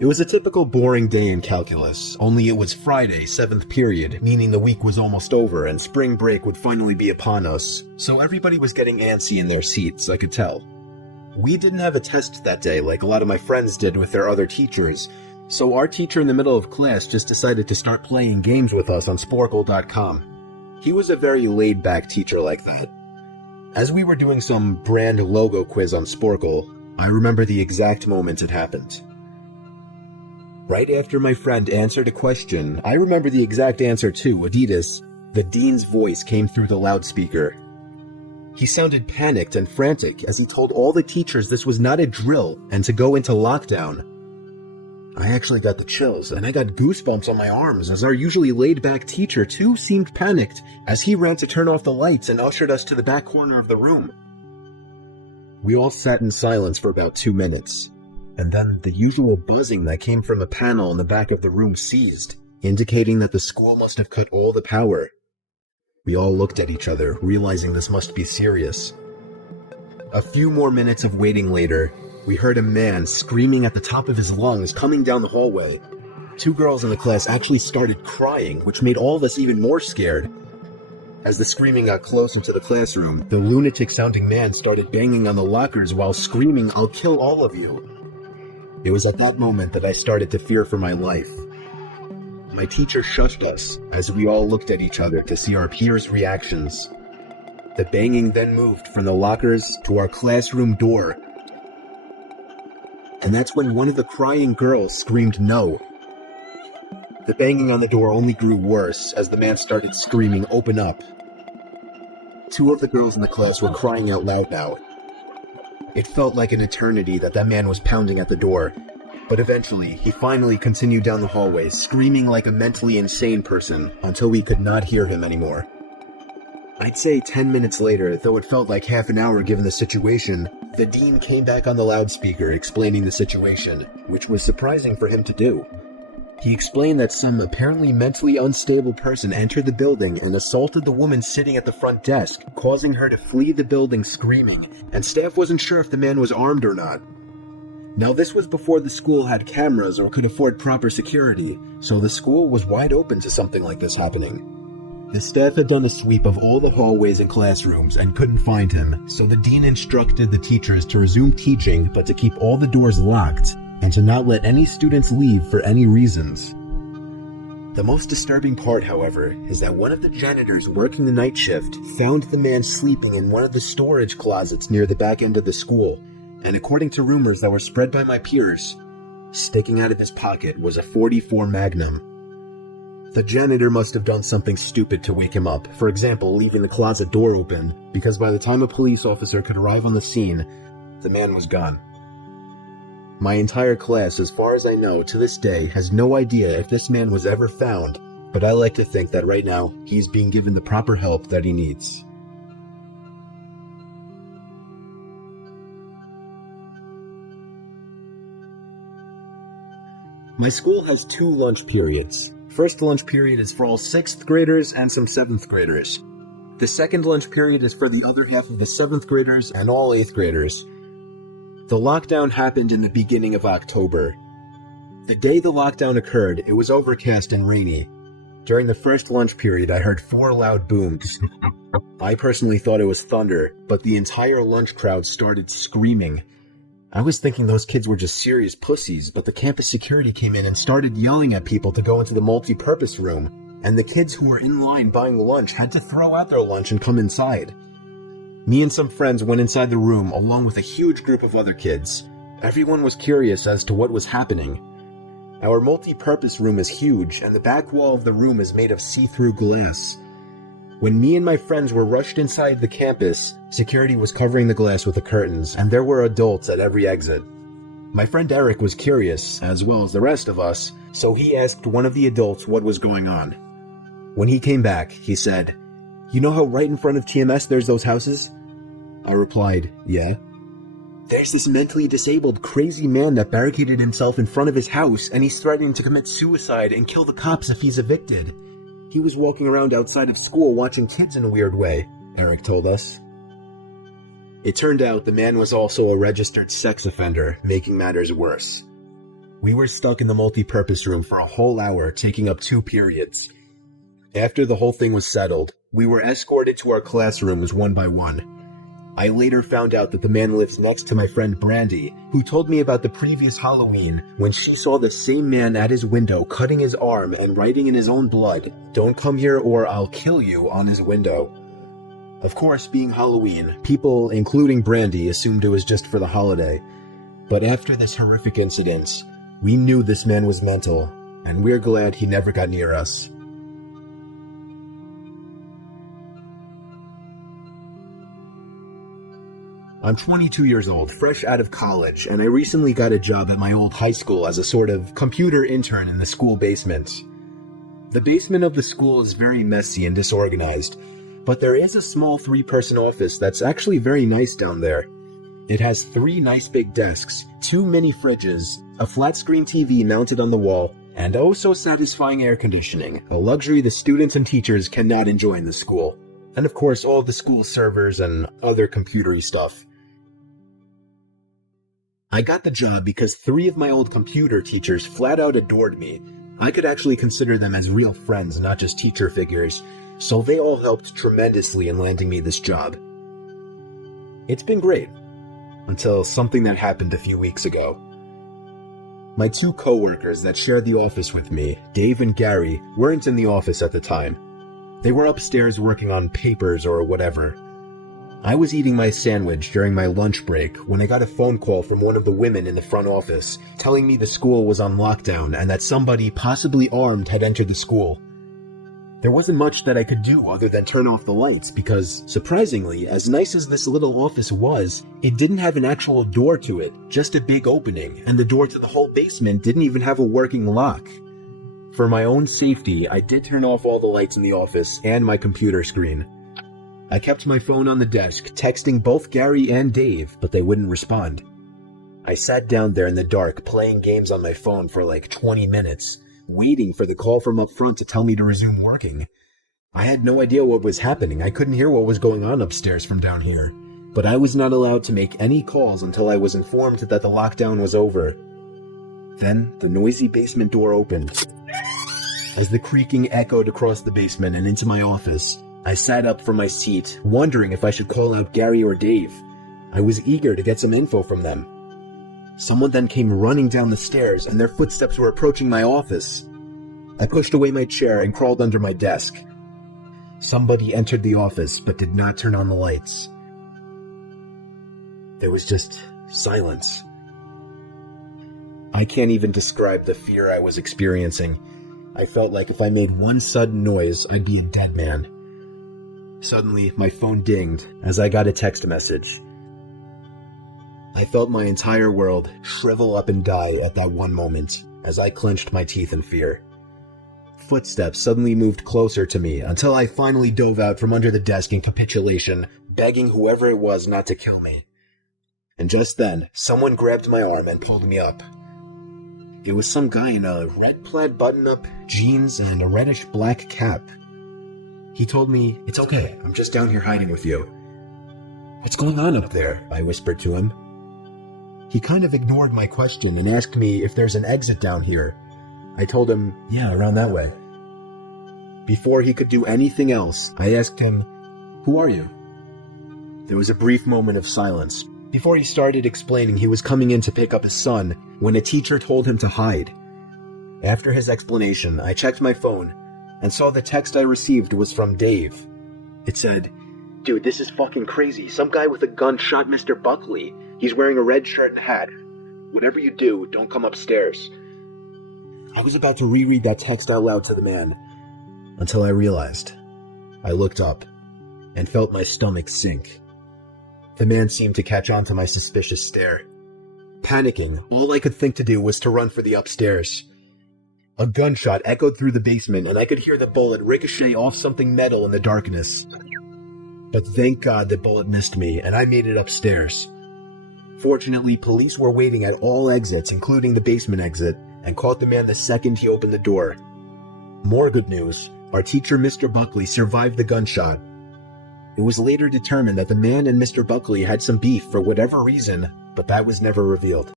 It was a typical boring day in calculus, only it was Friday, 7th period, meaning the week was almost over and spring break would finally be upon us, so everybody was getting antsy in their seats, I could tell. We didn't have a test that day like a lot of my friends did with their other teachers, so our teacher in the middle of class just decided to start playing games with us on Sporkle.com. He was a very laid-back teacher like that. As we were doing some brand logo quiz on Sporkle, I remember the exact moment it happened. Right after my friend answered a question, I remember the exact answer too, Adidas. The dean's voice came through the loudspeaker. He sounded panicked and frantic as he told all the teachers this was not a drill and to go into lockdown. I actually got the chills and I got goosebumps on my arms as our usually laid-back teacher too seemed panicked as he ran to turn off the lights and ushered us to the back corner of the room. We all sat in silence for about 2 minutes. And then the usual buzzing that came from a panel in the back of the room ceased, indicating that the school must have cut all the power. We all looked at each other, realizing this must be serious. A few more minutes of waiting later, we heard a man screaming at the top of his lungs coming down the hallway. 2 girls in the class actually started crying, which made all of us even more scared. As the screaming got closer to the classroom, the lunatic-sounding man started banging on the lockers while screaming, "I'll kill all of you." It was at that moment that I started to fear for my life. My teacher shushed us as we all looked at each other to see our peers' reactions. The banging then moved from the lockers to our classroom door. And that's when one of the crying girls screamed no. The banging on the door only grew worse as the man started screaming, "Open up." 2 of the girls in the class were crying out loud now. It felt like an eternity that man was pounding at the door, but eventually he finally continued down the hallway, screaming like a mentally insane person until we could not hear him anymore. I'd say 10 minutes later, though it felt like half an hour given the situation, the dean came back on the loudspeaker explaining the situation, which was surprising for him to do. He explained that some apparently mentally unstable person entered the building and assaulted the woman sitting at the front desk, causing her to flee the building screaming, and staff wasn't sure if the man was armed or not. Now this was before the school had cameras or could afford proper security, so the school was wide open to something like this happening. The staff had done a sweep of all the hallways and classrooms and couldn't find him, so the dean instructed the teachers to resume teaching but to keep all the doors locked, and to not let any students leave for any reasons. The most disturbing part, however, is that one of the janitors working the night shift found the man sleeping in one of the storage closets near the back end of the school, and according to rumors that were spread by my peers, sticking out of his pocket was a .44 Magnum. The janitor must have done something stupid to wake him up, for example, leaving the closet door open, because by the time a police officer could arrive on the scene, the man was gone. My entire class, as far as I know, to this day, has no idea if this man was ever found, but I like to think that right now, he's being given the proper help that he needs. My school has 2 lunch periods. First lunch period is for all 6th graders and some 7th graders. The second lunch period is for the other half of the 7th graders and all 8th graders. The lockdown happened in the beginning of October. The day the lockdown occurred, it was overcast and rainy. During the first lunch period, I heard 4 loud booms. I personally thought it was thunder, but the entire lunch crowd started screaming. I was thinking those kids were just serious pussies, but the campus security came in and started yelling at people to go into the multi-purpose room, and the kids who were in line buying lunch had to throw out their lunch and come inside. Me and some friends went inside the room along with a huge group of other kids. Everyone was curious as to what was happening. Our multi-purpose room is huge, and the back wall of the room is made of see-through glass. When me and my friends were rushed inside the campus, security was covering the glass with the curtains, and there were adults at every exit. My friend Eric was curious, as well as the rest of us, so he asked one of the adults what was going on. When he came back, he said, "You know how right in front of TMS there's those houses?" I replied, "Yeah." "There's this mentally disabled, crazy man that barricaded himself in front of his house, and he's threatening to commit suicide and kill the cops if he's evicted. He was walking around outside of school watching kids in a weird way," Eric told us. It turned out the man was also a registered sex offender, making matters worse. We were stuck in the multi-purpose room for a whole hour, taking up 2 periods. After the whole thing was settled, we were escorted to our classrooms one by one. I later found out that the man lives next to my friend Brandy, who told me about the previous Halloween when she saw the same man at his window cutting his arm and writing in his own blood, "Don't come here or I'll kill you," on his window. Of course, being Halloween, people, including Brandy, assumed it was just for the holiday. But after this horrific incident, we knew this man was mental, and we're glad he never got near us. I'm 22 years old, fresh out of college, and I recently got a job at my old high school as a sort of computer intern in the school basement. The basement of the school is very messy and disorganized, but there is a small 3-person office that's actually very nice down there. It has 3 nice big desks, 2 mini fridges, a flat-screen TV mounted on the wall, and oh so satisfying air conditioning, a luxury the students and teachers cannot enjoy in the school. And of course all the school servers and other computery stuff. I got the job because 3 of my old computer teachers flat out adored me. I could actually consider them as real friends, not just teacher figures, so they all helped tremendously in landing me this job. It's been great, until something that happened a few weeks ago. My 2 co-workers that shared the office with me, Dave and Gary, weren't in the office at the time. They were upstairs working on papers or whatever. I was eating my sandwich during my lunch break when I got a phone call from one of the women in the front office telling me the school was on lockdown and that somebody, possibly armed, had entered the school. There wasn't much that I could do other than turn off the lights because, surprisingly, as nice as this little office was, it didn't have an actual door to it, just a big opening, and the door to the whole basement didn't even have a working lock. For my own safety, I did turn off all the lights in the office and my computer screen. I kept my phone on the desk, texting both Gary and Dave, but they wouldn't respond. I sat down there in the dark, playing games on my phone for like 20 minutes, waiting for the call from up front to tell me to resume working. I had no idea what was happening. I couldn't hear what was going on upstairs from down here, but I was not allowed to make any calls until I was informed that the lockdown was over. Then, the noisy basement door opened. As the creaking echoed across the basement and into my office, I sat up from my seat, wondering if I should call out Gary or Dave. I was eager to get some info from them. Someone then came running down the stairs, and their footsteps were approaching my office. I pushed away my chair and crawled under my desk. Somebody entered the office, but did not turn on the lights. There was just silence. I can't even describe the fear I was experiencing. I felt like if I made one sudden noise, I'd be a dead man. Suddenly, my phone dinged as I got a text message. I felt my entire world shrivel up and die at that one moment as I clenched my teeth in fear. Footsteps suddenly moved closer to me until I finally dove out from under the desk in capitulation, begging whoever it was not to kill me. And just then, someone grabbed my arm and pulled me up. It was some guy in a red plaid button-up, jeans, and a reddish-black cap. He told me, "It's okay, I'm just down here hiding with you." "What's going on up there?" I whispered to him. He kind of ignored my question and asked me if there's an exit down here. I told him, "Yeah, around that way." Before he could do anything else, I asked him, "Who are you?" There was a brief moment of silence. Before he started explaining he was coming in to pick up his son when a teacher told him to hide. After his explanation, I checked my phone and saw the text I received was from Dave. It said, "Dude, this is fucking crazy. Some guy with a gun shot Mr. Buckley. He's wearing a red shirt and hat. Whatever you do, don't come upstairs." I was about to reread that text out loud to the man until I realized. I looked up and felt my stomach sink. The man seemed to catch on to my suspicious stare. Panicking, all I could think to do was to run for the upstairs. A gunshot echoed through the basement, and I could hear the bullet ricochet off something metal in the darkness. But thank God the bullet missed me, and I made it upstairs. Fortunately, police were waiting at all exits, including the basement exit, and caught the man the second he opened the door. More good news, our teacher Mr. Buckley survived the gunshot. It was later determined that the man and Mr. Buckley had some beef for whatever reason, but that was never revealed.